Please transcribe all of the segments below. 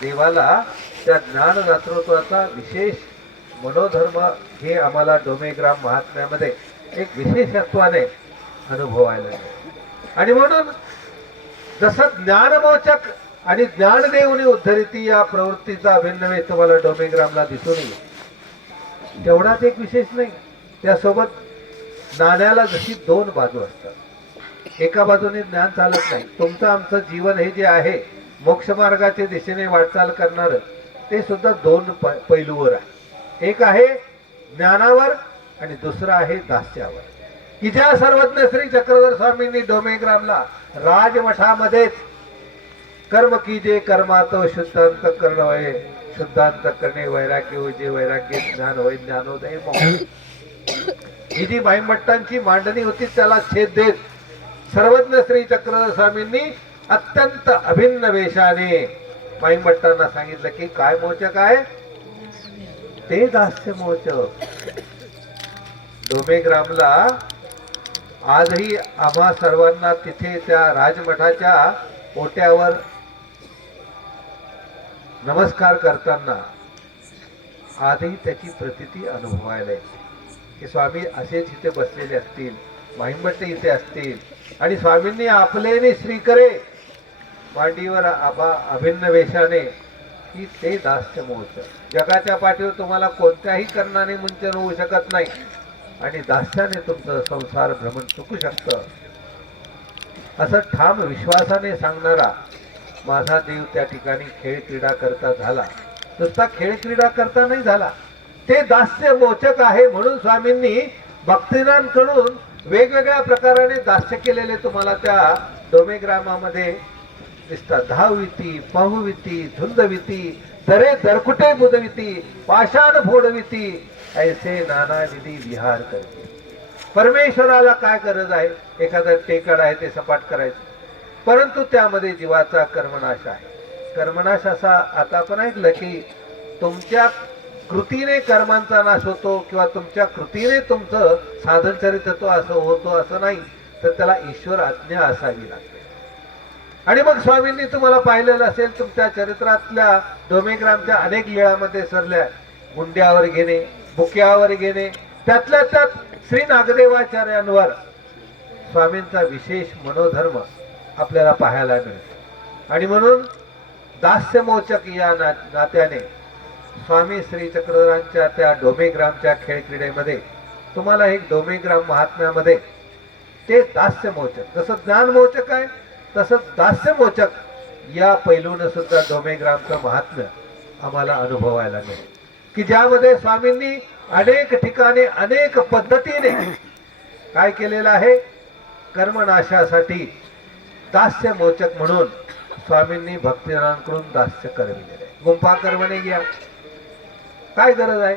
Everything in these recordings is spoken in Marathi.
देवाला त्या ज्ञानदातृत्वाचा विशेष मनोधर्म हे आम्हाला डोमेग्राम महात्म्यामध्ये एक विशेषत्वाने अनुभवायला आणि म्हणून जसं ज्ञानमोचक आणि ज्ञानदेवनी उद्धरिती या प्रवृत्तीचा अभिनवे तुम्हाला डोमेग्रामला दिसून येईल. तेवढाच एक विशेष नाही त्यासोबत नाण्याला जशी दोन बाजू असतात. एका बाजूने ज्ञान चालत नाही तुमचं आमचं जीवन हे जे आहे मोक्ष मार्गाच्या दिशेने वाटचाल करणार ते सुद्धा दोन पैलूवर आहे. एक आहे ज्ञानावर आणि दुसरं आहे दास्यावर. की ज्या सर्वज्ञ श्री चक्रधर स्वामींनी डोमेग्रामला राजमठामध्येच कर्म कीजे कर्मात शुद्धांत करण होय शुद्धांत करणे वैराग्य होय जे वैराग्य ज्ञान होय ज्ञानोदय ही जी भाईमट्टांची मांडणी होती त्याला छेद देत सर्वज्ञ श्री चक्रधर स्वामींनी अत्यंत अभिन्न वेशाने माईमट्टांना सांगितलं की काय मोचक आहे? ते दास्य मोचक. डोमेग्रामला आजही आम्हा सर्वांना तिथे त्या राजमठाच्या ओट्यावर नमस्कार करताना आजही त्याची प्रतिती अनुभवायला येते. की स्वामी असेच इथे बसलेले असतील माहिंबट्टे इथे असतील आणि स्वामींनी आपलेने श्रीकरे मांडीवर आबा अभिन्न वेशाने की ते दास्य मोच जगाच्या पाठीवर तुम्हाला कोणत्याही कर्णाने मुंचन होऊ शकत नाही. आणि दास्याने तुमचं संसार भ्रमण चुकू शकतं. असं ठाम विश्वासाने सांगणारा माझा देव त्या ठिकाणी खेळ क्रीडा करता झाला. नुसता खेळ क्रीडा करता नाही झाला. ते दास्य मोचक आहे म्हणून स्वामींनी भक्तिनांकडून वेगवेगळ्या प्रकाराने दास्य केलेले तुम्हाला त्या डोमेग्रामामध्ये दिसतात धाविती पाहुविती धुंदविती दरे दरकुटे बुधविती पाषाण फोडविती ऐसे नाना निधी विहार करते. परमेश्वराला काय गरज आहे? एखादं टेकड आहे ते सपाट करायचं. परंतु त्यामध्ये जीवाचा कर्मनाश आहे. कर्मनाश असा आता आपण ऐकलं की तुमच्या कृतीने कर्मांचा नाश होतो किंवा तुमच्या कृतीने तुमचं साधन चरित्र तो असं होतो असं नाही तर त्याला ईश्वर आज्ञा असावी लागते. आणि मग स्वामींनी तुम्हाला पाहिलेलं असेल तुमच्या चरित्रातल्या डोमेग्रामच्या अनेक लीळामध्ये सरल्या. गुंड्यावर घेणे बुक्यावर घेणे त्यातल्या त्यात श्री नागदेवाचार्यांवर स्वामींचा विशेष मनोधर्म आपल्याला पाहायला मिळतो. आणि म्हणून दास्यमोचक या ना नात्याने स्वामी श्री चक्रधरांच्या त्या डोमेग्रामच्या खेळ क्रीडेमध्ये तुम्हाला एक डोमेग्राम महात्म्यामध्ये ते दास्यमोचक जसं ज्ञानमोचक आहे तसंच दास्यमोचक या पैलून सुद्धा डोमेग्रामचं महात्म्य आम्हाला अनुभवायला मिळेल. की ज्यामध्ये स्वामींनी अनेक ठिकाणी अनेक पद्धतीने काय केलेलं आहे? कर्मनाशासाठी दास्य मोचक म्हणून स्वामींनी भक्तिजनांकडून दास्य करविलेलं आहे. गुंफा कर्मने घ्या काय गरज आहे?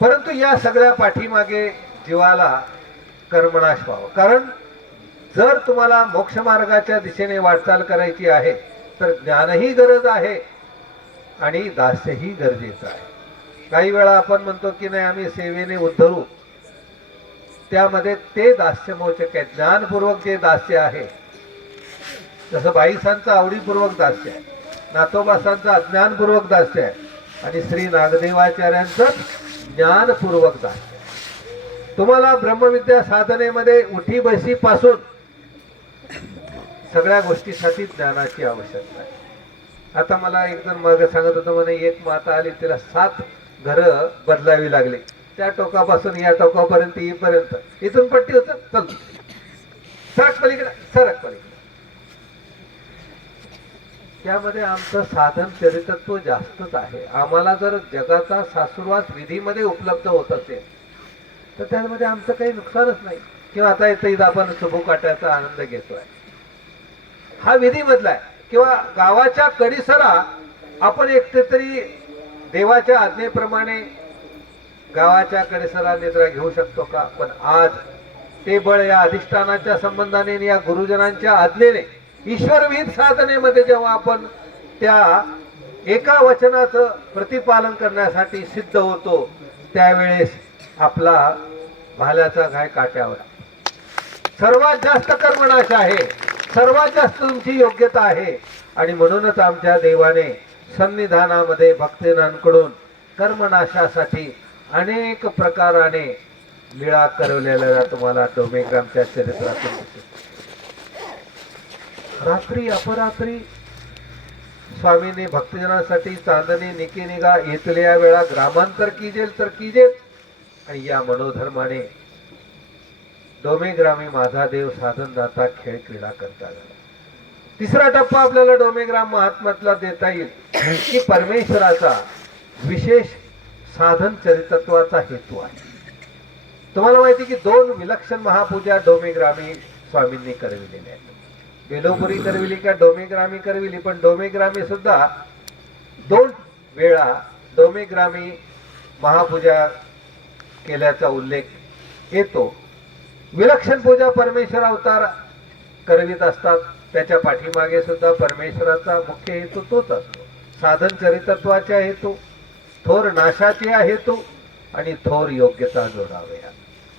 परंतु या सगळ्या पाठीमागे जीवाला कर्मनाश व्हावं. कारण जर तुम्हाला मोक्ष मार्गाच्या दिशेने वाटचाल करायची आहे तर ज्ञानही गरज आहे आणि दास्यही गरजेचं आहे. काही वेळा आपण म्हणतो की नाही आम्ही सेवेने उद्धरू. त्यामध्ये ते दास्यमोचक आहे. ज्ञानपूर्वक जे दास्य आहे जसं बाईसांचं आवडीपूर्वक दास्य आहे नातोबासांचं अज्ञानपूर्वक दास्य आहे आणि श्री नागदेवाचार्यांचं ज्ञानपूर्वक दास्य तुम्हाला ब्रह्मविद्या साधनेमध्ये उठी बसीपासून सगळ्या गोष्टीसाठी ज्ञानाची आवश्यकता आहे. आता मला एक जण सांगत होतं म्हणे एक माता आली तिला सात घरं बदलावी लागली. त्या टोकापासून या टोकापर्यंत येईपर्यंत. इथून पट्टी होत चल. सरक पलीकडे सरक पलीकडे. त्यामध्ये आमचं साधन चरितत्व जास्तच आहे. आम्हाला जर जगाचा सासुरवास विधीमध्ये उपलब्ध होत असेल तर त्यामध्ये आमचं काही नुकसानच नाही. किंवा आता इथं इथं आपण सुबुकाट्याचा आनंद घेतोय. हा विधी आहे. किंवा गावाच्या कडिसरा आपण एकटे तरी देवाच्या आज्ञेप्रमाणे गावाच्या कडीसरा निद्रा घेऊ शकतो का? पण आज ते बळ या अधिष्ठानाच्या संबंधाने या गुरुजनांच्या आज्ञेने ईश्वरविध साधनेमध्ये जेव्हा आपण त्या एका वचनाचं प्रतिपालन करण्यासाठी सिद्ध होतो त्यावेळेस आपला भाल्याचा घाय काट्यावर. सर्वात जास्त कर्मनाश आहे. सर्वात जास्त तुमची योग्यता आहे. आणि म्हणूनच आमच्या देवाने संविधानामध्ये भक्तजनांकडून कर्मनाशासाठी अनेक प्रकाराने लीळा करवलेल्या तुम्हाला डोमेग्रामच्या चरित्रातून? रात्री अपरात्री स्वामीने भक्तजनांसाठी चांदणी निकी निघा येतल्या वेळा ग्रामांतर किजेल तर किजेल. आणि या मनोधर्माने डोमेग्रामी माझा देव साधन दाता खेळ क्रीडा करता झाला तिसरा टप्पा आपल्याला डोमेग्राम महात्म्यातला देता येईल की परमेश्वराचा विशेष साधन चरितत्वाचा हेतू आहे. तुम्हाला माहिती की दोन विलक्षण महापूजा डोमेग्रामी स्वामींनी करविलेल्या आहेत. बेलोपुरी करविली का डोमेग्रामी करविली पण डोमेग्रामी सुद्धा दोन वेळा डोमेग्रामी महापूजा केल्याचा उल्लेख येतो. विलक्षण पूजा परमेश्वर अवतार करवित असतात. त्याच्या पाठीमागे सुद्धा परमेश्वराचा मुख्य हेतू तोच असतो. साधन चरितत्वाचा हेतू थोर नाशाचे हेतू आणि थोर योग्यता जोडावया.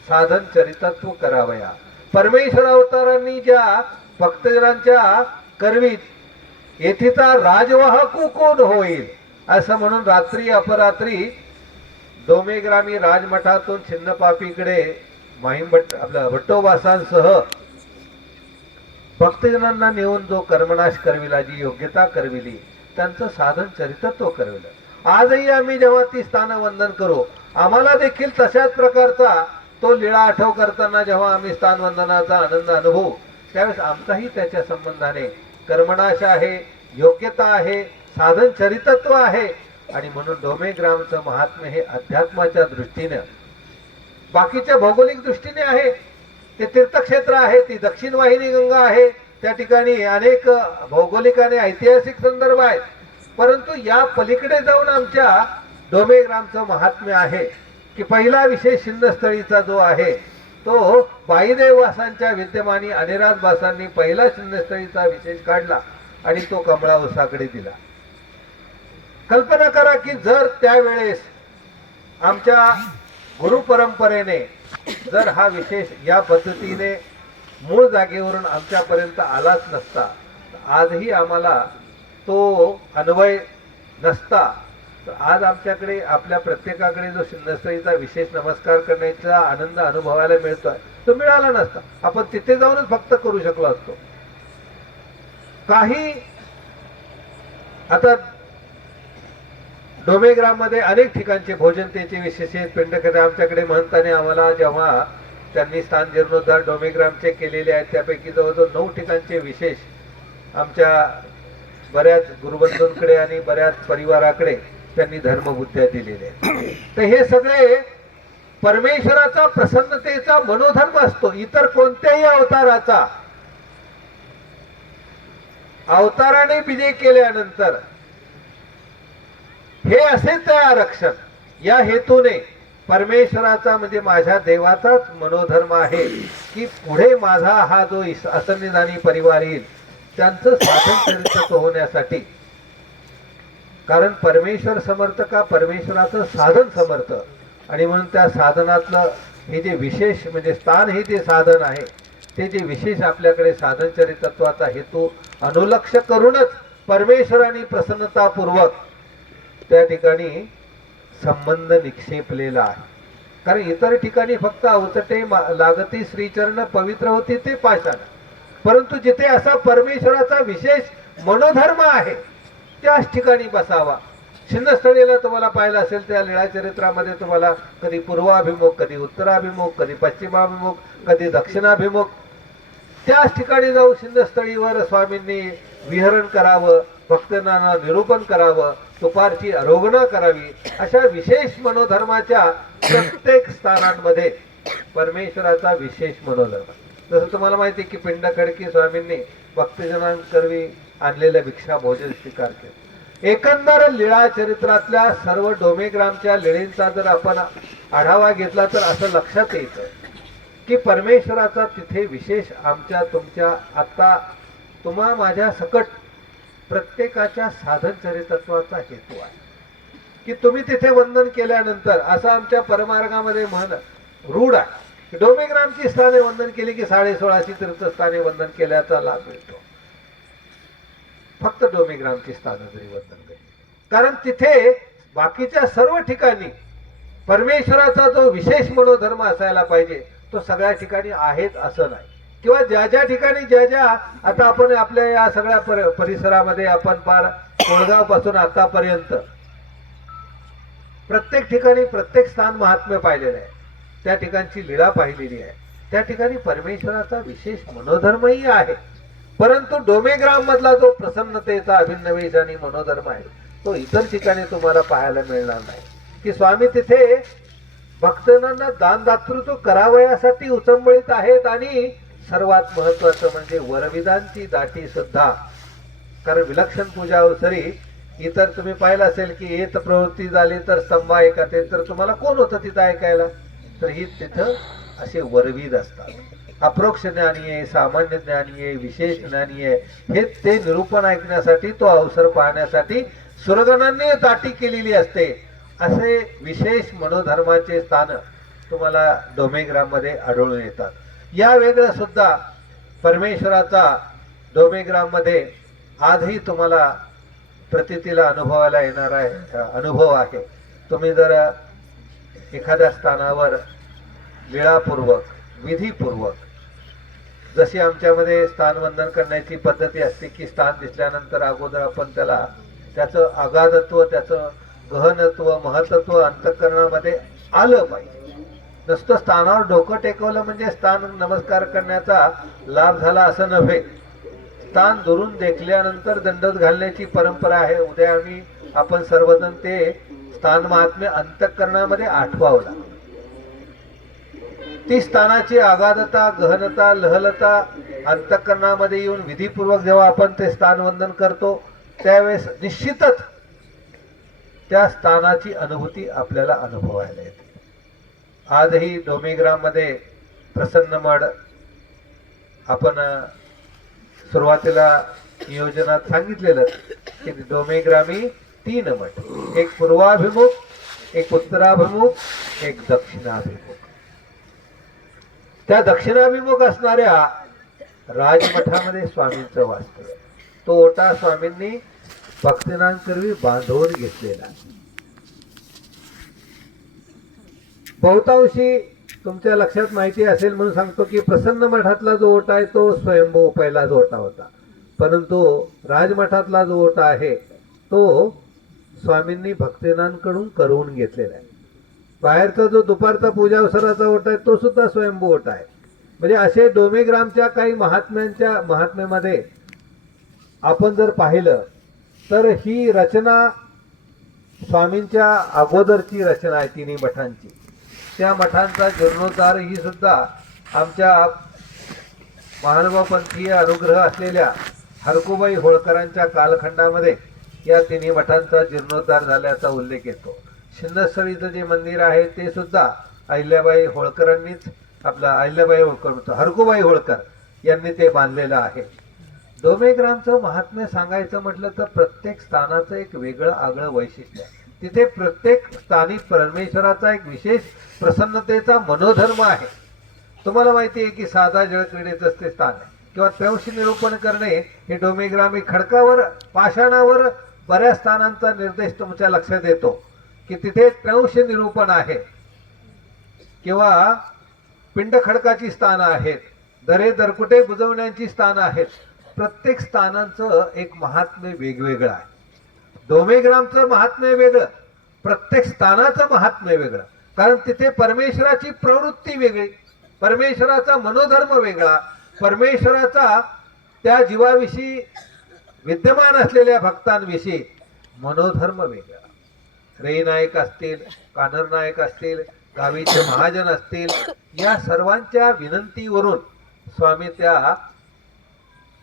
साधन चरितत्व करावया. परमेश्वर अवतारांनी ज्या भक्तजनांच्या करवीत येथीचा राजवाहकू कोण होईल? असं म्हणून रात्री अपरात्री डोमेग्रामी राजमठातून छिन्नपापीकडे माहीमभट्ट आपल्या भट्टोबासांसह भक्तजनांना नेऊन जो कर्मनाश करविला जी योग्यता करविली त्यांचं साधन चरितत्व करविलं. आजही आम्ही जेव्हा ती स्थानं वंदन करू आम्हाला देखील तशाच प्रकारचा तो लीळा आठव करताना जेव्हा आम्ही स्थान वंदनाचा आनंद अनुभवू त्यावेळेस आमचाही त्याच्या संबंधाने कर्मनाश आहे योग्यता आहे साधन चरितत्व आहे. आणि म्हणून डोमेग्रामचं महात्म्य हे अध्यात्माच्या दृष्टीनं बाकीच्या भौगोलिक दृष्टीने आहे. ते तीर्थक्षेत्र आहे ती दक्षिण वाहिनी गंगा आहे. त्या ठिकाणी अनेक भौगोलिक आणि ऐतिहासिक संदर्भ आहेत. परंतु या पलीकडे जाऊन आमच्या डोमेग्रामचं महात्म्य आहे की पहिला विषय शिन्नस्थळीचा जो आहे तो बाईदेववासांच्या विद्यमानी अनिराजवासांनी पहिला शिन्नस्थळीचा विशेष काढला आणि तो कमळावसाकडे दिला. कल्पना करा की जर त्यावेळेस आमच्या गुरु परंपरेने जर हा विशेष या पद्धतीने मूळ जागेवरून आमच्यापर्यंत आलाच नसता आजही आम्हाला तो अन्वय नसता. तर आज आमच्याकडे आपल्या प्रत्येकाकडे जो शिंदस्थळीचा विशेष नमस्कार करण्याचा आनंद अनुभवायला मिळतोय तो मिळाला नसता. आपण तिथे जाऊनच फक्त करू शकलो असतो. काही आता डोमेग्राममध्ये अनेक ठिकाणचे भोजनतेचे विशेष पिंडकथा आमच्याकडे म्हणताने आम्हाला जेव्हा त्यांनी स्थान जीर्णोद्धार डोमेग्रामचे केलेले आहेत त्यापैकी जवळजवळ नऊ ठिकाणचे विशेष आमच्या बऱ्याच गुरुबंधूंकडे आणि बऱ्याच परिवाराकडे त्यांनी धर्मबुद्ध्या दिलेल्या आहेत. तर हे सगळे परमेश्वराचा प्रसन्नतेचा मनोधर्म असतो. इतर कोणत्याही अवताराचा अवताराने विजय केल्यानंतर हे असे तयार रक्षण या हेतूने परमेश्वराचा म्हणजे माझ्या देवाचाच मनोधर्म आहे की पुढे माझा हा जो असंविधानी परिवार येईल त्यांचं स्वातंत्र्य होण्यासाठी. कारण परमेश्वर समर्थ का? परमेश्वराचं साधन समर्थ. आणि म्हणून त्या साधनातलं हे जे विशेष म्हणजे स्थान हे जे साधन आहे ते जे विशेष आपल्याकडे साधन चरितत्वाचा हेतू अनुलक्ष करूनच परमेश्वराने प्रसन्नतापूर्वक त्या ठिकाणी संबंध निक्षेपलेला आहे. कारण इतर ठिकाणी फक्त अवचटे मा- लागती श्रीचरण पवित्र होती ते पाषाण. परंतु जिथे असा परमेश्वराचा विशेष मनोधर्म आहे त्याच ठिकाणी बसावा. शिंदस्थळीला तुम्हाला पाहिलं असेल त्या लीळाचरित्रामध्ये तुम्हाला कधी पूर्वाभिमुख कधी उत्तराभिमुख कधी पश्चिमाभिमुख कधी दक्षिणाभिमुख त्याच ठिकाणी जाऊन शिंदस्थळीवर स्वामींनी विहरण करावं भक्तांना निरूपण करावं तुपारची अरोगणा करावी अशा विशेष मनोधर्माच्या प्रत्येक स्थानांमध्ये परमेश्वराचा विशेष मनोधर्म. जसं तुम्हाला माहिती आहे की पिंड खडकी स्वामींनी भक्तजनांकरवी आणलेलं भिक्षा भोजन स्वीकार केलं. एकंदर लीळा चरित्रातल्या सर्व डोमेग्रामच्या लिळींचा जर आपण आढावा घेतला तर असं लक्षात येतं की परमेश्वराचा तिथे विशेष आमच्या तुमच्या आत्ता तुम्हा माझ्या सकट प्रत्येकाच्या साधन चरितत्वाचा हेतू आहे. की तुम्ही तिथे वंदन केल्यानंतर असं आमच्या परमार्गामध्ये म्हण रूढ आहे. डोमेग्रामची स्थाने वंदन केली की साडे सोळाशे तीर्थस्थाने वंदन केल्याचा लाभ मिळतो. फक्त डोमेग्रामची स्थानं जरी वंदन केली. कारण तिथे बाकीच्या सर्व ठिकाणी परमेश्वराचा जो विशेष मनोधर्म असायला पाहिजे तो सगळ्या ठिकाणी आहेच असं नाही. किंवा ज्या ज्या ठिकाणी ज्या ज्या आता आपण आपल्या या सगळ्या पर- परिसरामध्ये आपण फार कोळगावपासून आतापर्यंत प्रत्येक ठिकाणी प्रत्येक स्थान महात्म्य पाहिलेलं आहे. त्या ठिकाणची लीळा पाहिलेली आहे. त्या ठिकाणी परमेश्वराचा विशेष मनोधर्मही आहे. परंतु डोमेग्राम मधला जो प्रसन्नतेचा अभिनवेश आणि मनोधर्म आहे तो इतर ठिकाणी तुम्हाला पाहायला मिळणार नाही. की स्वामी तिथे भक्तांना दानदातृत्व करावयासाठी उचंबळीत आहेत आणि सर्वात महत्वाचं म्हणजे वरविधांची दाटी सुद्धा. कारण विलक्षण पूजा हो अवसरी इतर तुम्ही पाहिलं असेल की येत प्रवृत्ती झाली तर स्तंभ ऐकते तर तुम्हाला कोण होतं तिथं ऐकायला? तर ही तिथं असे वरविद असतात. अप्रोक्ष ज्ञानी आहे सामान्य ज्ञानी आहे विशेष ज्ञानी आहे. हे ते निरूपण ऐकण्यासाठी तो अवसर पाहण्यासाठी सुरगणांनी दाटी केलेली असते. असे विशेष मनोधर्माचे स्थान तुम्हाला डोमेग्राममध्ये आढळून येतात. या वेगळं सुद्धा परमेश्वराचा डोमेग्राममध्ये आजही तुम्हाला प्रतितीला अनुभवायला येणार आहे. अनुभव आहे. तुम्ही जर एखाद्या स्थानावर वेळापूर्वक विधीपूर्वक जशी आमच्यामध्ये स्थानवंदन करण्याची पद्धती असते की स्थान दिसल्यानंतर अगोदर आपण त्याला त्याचं अगाधत्व त्याचं गहनत्व महत्त्व अंतकरणामध्ये आलं पाहिजे. नुसतं स्थानावर डोकं टेकवलं म्हणजे स्थान नमस्कार करण्याचा लाभ झाला असं नव्हे. स्थान दुरून देखल्यानंतर दंडत घालण्याची परंपरा आहे. उद्या आम्ही आपण सर्वजण ते स्थान महात्म्य अंतकरणामध्ये आठवावला ती स्थानाची आगाधता गहनता लहलता अंतकरणामध्ये येऊन विधीपूर्वक जेव्हा आपण ते स्थान वंदन करतो त्यावेळेस निश्चितच त्या स्थानाची अनुभूती आपल्याला अनुभवायला येते. आजही डोमेग्राममध्ये प्रसन्न मड आपण सुरुवातीला नियोजनात सांगितलेलं की डोमेग्रामी तीन मठ. एक पूर्वाभिमुख एक उत्तराभिमुख एक दक्षिणाभिमुख. त्या दक्षिणाभिमुख असणाऱ्या राजमठामध्ये स्वामींचं वास्तव्य. तो ओटा स्वामींनी भक्तांकरवी बांधून घेतलेला. बहुतांशी तुमच्या लक्षात माहिती असेल म्हणून सांगतो की प्रसन्न मठातला जो ओटा आहे तो स्वयंभू पहिला जो ओटा होता. परंतु राजमठातला जो ओटा आहे तो स्वामींनी भक्तिनांकडून करून घेतलेला आहे. बाहेरचा जो दुपारचा पूजा अवसराचा ओटा आहे तो सुद्धा स्वयंभू ओटा आहे. म्हणजे असे डोमेग्रामच्या काही महात्म्यांच्या महात्म्यामध्ये आपण जर पाहिलं तर ही रचना स्वामींच्या अगोदरची रचना आहे तिन्ही मठांची. त्या मठांचा जीर्णोद्धार ही सुद्धा आमच्या महानुभावपंथीय अनुग्रह असलेल्या हरकुबाई होळकरांच्या कालखंडामध्ये या तिन्ही मठांचा जीर्णोद्धार झाल्याचा उल्लेख येतो. शिंदस्थळीचं जे मंदिर आहे ते सुद्धा अहिल्याबाई होळकरांनीच आपला अहिल्याबाई होळकर म्हणतो हरकुबाई होळकर यांनी ते बांधलेलं आहे. डोमेग्रामचं महात्म्य सांगायचं म्हटलं तर प्रत्येक स्थानाचं एक वेगळं आगळं वैशिष्ट्य आहे. तिथे प्रत्येक स्थानी परमेश्वराचा एक विशेष प्रसन्नतेचा मनोधर्म आहे. तुम्हाला माहिती आहे की साधा जळक्रीडेचं ते स्थान. आहे किंवा त्रंश निरूपण करणे हे डोमेग्रामी खडकावर पाषाणावर बऱ्याच स्थानांचा निर्देश तुमच्या लक्षात येतो. की तिथे त्रंश निरूपण आहे. किंवा पिंड खडकाची स्थानं आहेत. दरे दरकुटे बुजवण्याची स्थानं आहेत. प्रत्येक स्थानांचं एक महात्म्य वेगवेगळं आहे. डोमेग्रामचं महात्म्य वेगळं. प्रत्येक स्थानाचं महात्म्य वेगळं. कारण तिथे परमेश्वराची प्रवृत्ती वेगळी. परमेश्वराचा मनोधर्म वेगळा. परमेश्वराचा त्या जीवाविषयी विद्यमान असलेल्या भक्तांविषयी मनोधर्म वेगळा. रे नायक असतील कानर नायक असतील गावीचे महाजन असतील या सर्वांच्या विनंतीवरून स्वामी त्या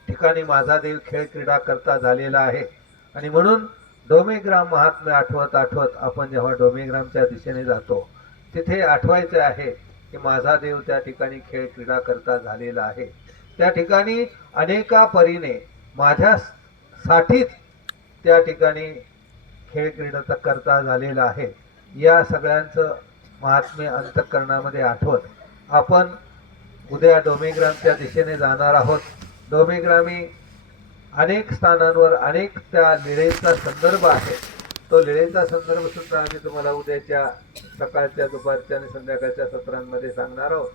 ठिकाणी माझा देव खेळ क्रीडा करता झालेला आहे. आणि म्हणून डोमेग्राम महात्म्य आठवत आठवत आपण जेव्हा डोमेग्रामच्या दिशेने जातो तिथे आठवायचे आहे की माझा देव त्या ठिकाणी खेळ क्रीडा करता झालेला आहे. त्या ठिकाणी अनेका परीने माझ्या साठीच त्या ठिकाणी खेळ क्रीडा करता झालेला आहे. या सगळ्यांचं महात्म्य अंतःकरणामध्ये आठवत आपण उद्या डोमेग्रामच्या दिशेने जाणार आहोत. डोमेग्रामी अनेक स्थानांवर अनेक त्या लिळेचा संदर्भ आहे. तो लिळेचा संदर्भ सुद्धा आम्ही तुम्हाला उद्याच्या सकाळच्या दुपारच्या आणि संध्याकाळच्या सत्रांमध्ये सांगणार आहोत.